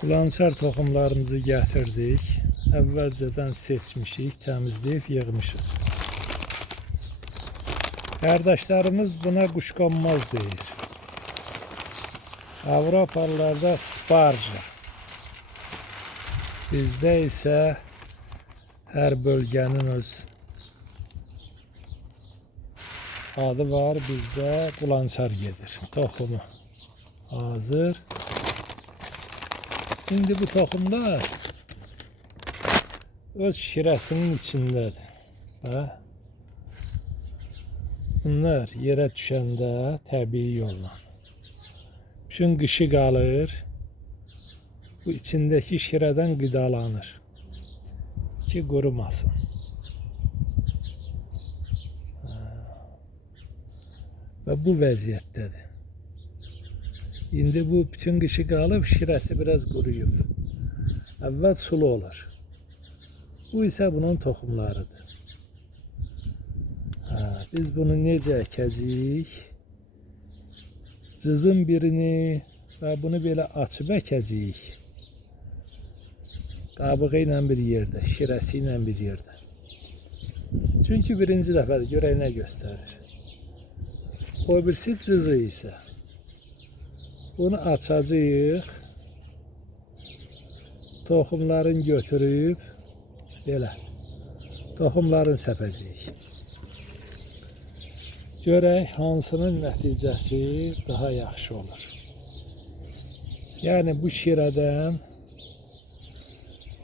Qulançar toxumlarımızı gətirdik. Əvvəlcədən seçmişik, təmizləyib yığmışıq. Qardaşlarımız buna quşqonmaz deyir. Avropalılarda sparja. Bizdə isə hər bölgənin öz adı var. Bizdə qulançar gedir. Toxumu hazır. Şimdi bu toxumlar öz şirəsinin içindədir. Və bunlar yerə düşəndə təbii yolla bütün qışı qalır. Bu içindəki şirədən qidalanır ki qurumasın. Və bu vəziyyətdədir. İndi bu bütün qışı qalıb, şirəsi biraz quruyub. Əvvəl sulu olur. Bu isə bunun toxumlarıdır. Biz bunu necə əkəcəyik? Cızın birini və bunu belə açıb əkəcəyik. Qabığı ilə bir yerdə, şirəsi ilə bir yerdə. Çünki birinci dəfədir, görək nə göstərir. O birisi cızı isə. Bunu açacağıq. Toxumların götürüb belə toxumların səpəcəyik. Görək hansının nəticəsi daha yaxşı olur. Yəni bu şirədən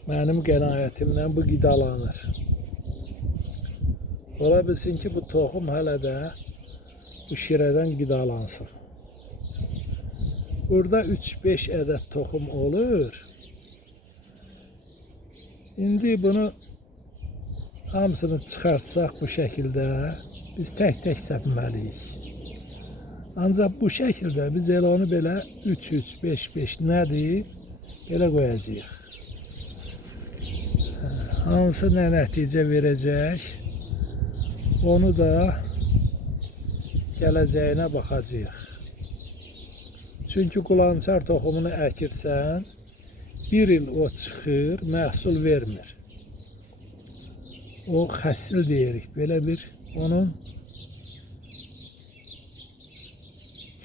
mənim qənaətimlə bu qidalanır. Ola bilsin ki bu toxum hələ də bu şirədən qidalansın. Burada 3-5 ədəd toxum olur. İndi bunu hamısını çıxartsaq bu şəkildə biz tək-tək səpməliyik. Ancaq bu şəkildə biz elə onu belə 3-3, 5-5 nədir? Belə qoyacağıq. Hansı nə nəticə verəcək? Onu da gələcəyinə baxacağıq. Çünki qulançar toxumunu əkirsən, bir il o çıxır, məhsul vermir. O xəsil deyirik. Belə bir onun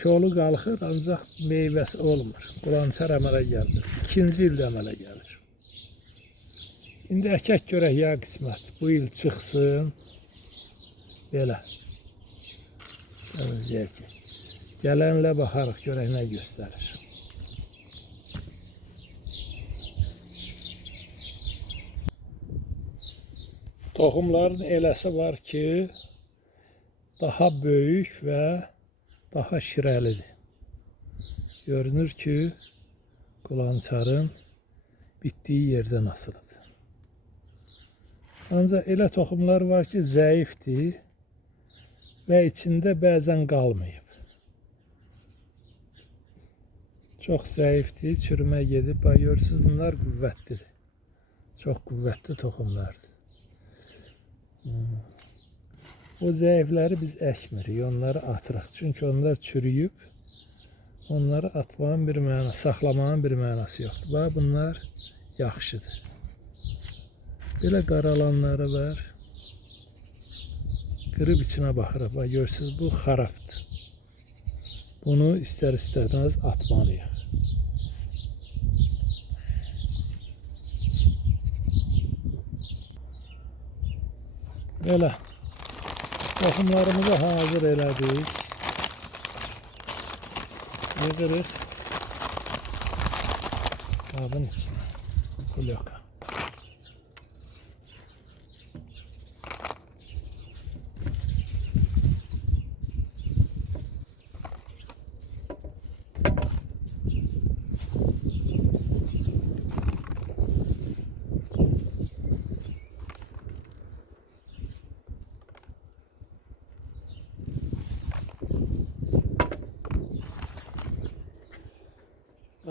kolu qalxır, ancaq meyvəsi olmur. Qulançar əmələ gəlmir. İkinci ildə əmələ gəlir. İndi əkək görək ya qismət. Bu il çıxsın. Belə. Təmizləyək ki. Gələnlə baxarıq, görək nə göstərir. Toxumların eləsi var ki, daha böyük və daha şirəlidir. Görünür ki, qulançarın bitdiyi yerdən asılıdır. Ancaq elə toxumlar var ki, zəifdir və içində bəzən qalmayıb. Çox zəifdir, çürümə gedib. Görürsünüz, bunlar qüvvətlidir. Çox qüvvətli toxumlardır. O zəifləri biz əkmirik, onları atırıq. Çünki onlar çürüyüb, onları atmanın bir mənası, saxlamanın bir mənası yoxdur. Bax, bunlar yaxşıdır. Belə qaralanları var. Qırıb içinə baxırıq. Bax, görürsünüz, bu xarabdır. Bunu istər-istəməz atmalıyıq. Belə toxumlarımızı hazır elədik. Yığırıq qabın içinə. Bloka.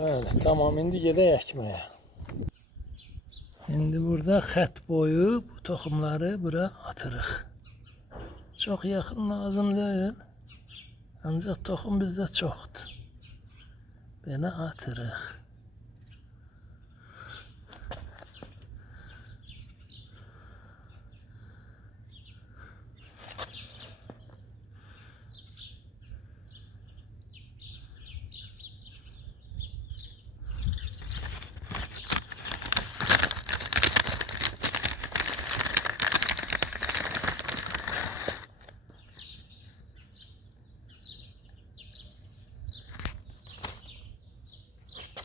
Öyle, tamam, indi gedək əkməyə. İndi burada xət boyu bu toxumları bura atırıq. Çox yaxın lazım deyil. Ancaq toxum bizdə çoxdur. Belə atırıq.